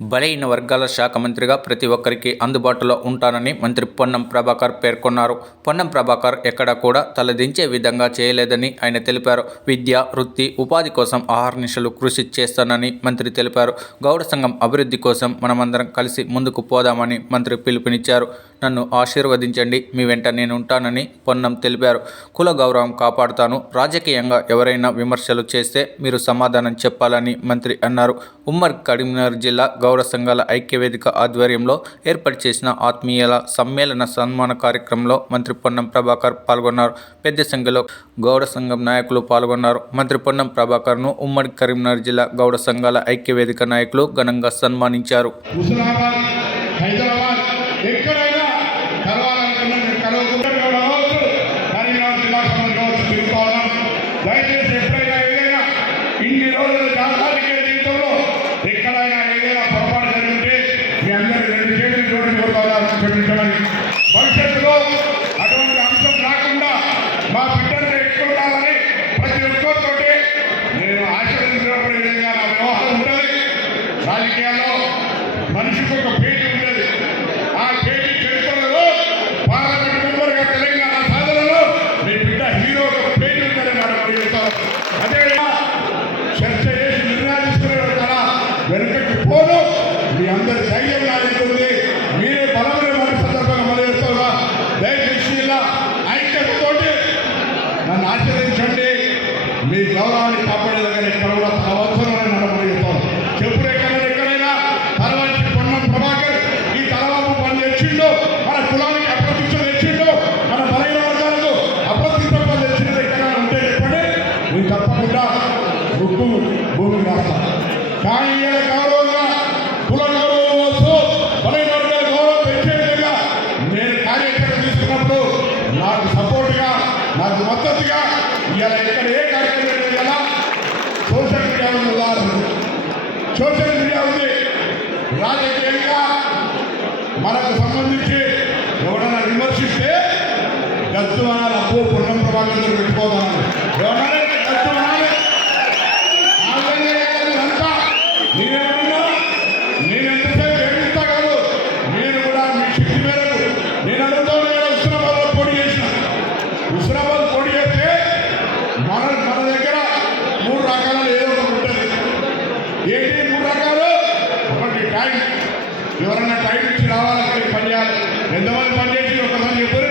బలహీన వర్గాల శాఖ మంత్రిగా ప్రతి ఒక్కరికి అందుబాటులో ఉంటానని మంత్రి పొన్నం ప్రభాకర్ పేర్కొన్నారు. పొన్నం ప్రభాకర్ ఎక్కడా కూడా తలదించే విధంగా చేయలేదని ఆయన తెలిపారు. విద్య వృత్తి ఉపాధి కోసం అహర్నిశలు కృషి చేస్తానని మంత్రి తెలిపారు. గౌడ సంఘం అభివృద్ధి కోసం మనమందరం కలిసి ముందుకు పోదామని మంత్రి పిలుపునిచ్చారు. నన్ను ఆశీర్వదించండి. మీ వెంట నేను ఉంటానని పొన్నం తెలిపారు. కుల గౌరవం కాపాడుతాను. రాజకీయంగా ఎవరైనా విమర్శలు చేస్తే మీరు సమాధానం చెప్పాలని మంత్రి అన్నారు. ఉమ్మర్ కరీంనగర్ జిల్లా గౌరవ సంఘాల ఐక్యవేదిక ఆధ్వర్యంలో ఏర్పాటు చేసిన ఆత్మీయుల సమ్మేళన సన్మాన కార్యక్రమంలో మంత్రి పొన్నం ప్రభాకర్ పాల్గొన్నారు. పెద్ద సంఖ్యలో గౌడ సంఘం నాయకులు పాల్గొన్నారు. మంత్రి పొన్నం ప్రభాకర్ను ఉమ్మడి కరీంనగర్ జిల్లా గౌడ సంఘాల ఐక్యవేదిక నాయకులు ఘనంగా సన్మానించారు. హుస్నాబాద్ హైదరాబాద్ ఎక్కడైనా కలవాలనుకున్నా మీరు కలవకుండా రావచ్చు కరీంనగర్ జిల్లా సంబంధించి కావచ్చు తిరుగుకోవడం దయచేసి ఎప్పుడైనా ఏదైనా ఇన్ని రోజుల రాజకీయ జీవితంలో ఎక్కడైనా ఏదైనా పొరపాటు జరిగితే మీ అందరి రెండు చేతులు జోడి కోరుకోవాలని క్షమించమని భవిష్యత్తులో అటువంటి అంశం రాకుండా మా బిడ్డలు ఎక్కువ ప్రతి ఒక్కరితోటి నేను ఆశీర్వదించినప్పుడు విధంగా నా వ్యవహారం ఉంటుంది రాజకీయాల్లో మనిషికి ఒక పేటీ ఉండేది. ఆ పేటీ చెప్పండి తప్పకుండా ఉప్పు భూమి రాస్తాను కానీ గౌరవంగా కుల గౌరవం బలైన వర్గాల గౌరవం పెంచే విధంగా నేను కార్యాచరణ తీసుకున్నప్పుడు నాకు సపోర్ట్గా నాకు మద్దతుగా ఇవాళ ఇక్కడ ఏ కార్యక్రమం చేయాలా సోషల్ మీడియా ఉంది సోషల్ మీడియా ఉంది. రాజకీయంగా మనకు సంబంధించి ఎవరైనా విమర్శిస్తే గచ్చు అనాలి అప్పు పుణ్యం ప్రభావితం పెట్టుకోవాలి. ఎవరైనా గచ్చు అనాలి ఆ విధంగా చేయాలి అంతా నేనేమన్నా నేను ఎంతసేపు ఏమిస్తా కాదు నేను కూడా మీ శక్తి మేరకు నేను అడుగుతా నేను హుస్నాబాద్ పోటీ చేసిన హుస్నాబాద్ పోటీ చేస్తే మన మన దగ్గర మూడు రకాల ఏదో ఒకటి ఉంటుంది ఏంటి మూడు రకాలు ఒకటి టైం. ఎవరన్నా టైం ఇచ్చి రావాలంటే పని చేయాలి. ఎంతమంది పని చేసి ఒకసారి చెప్పారు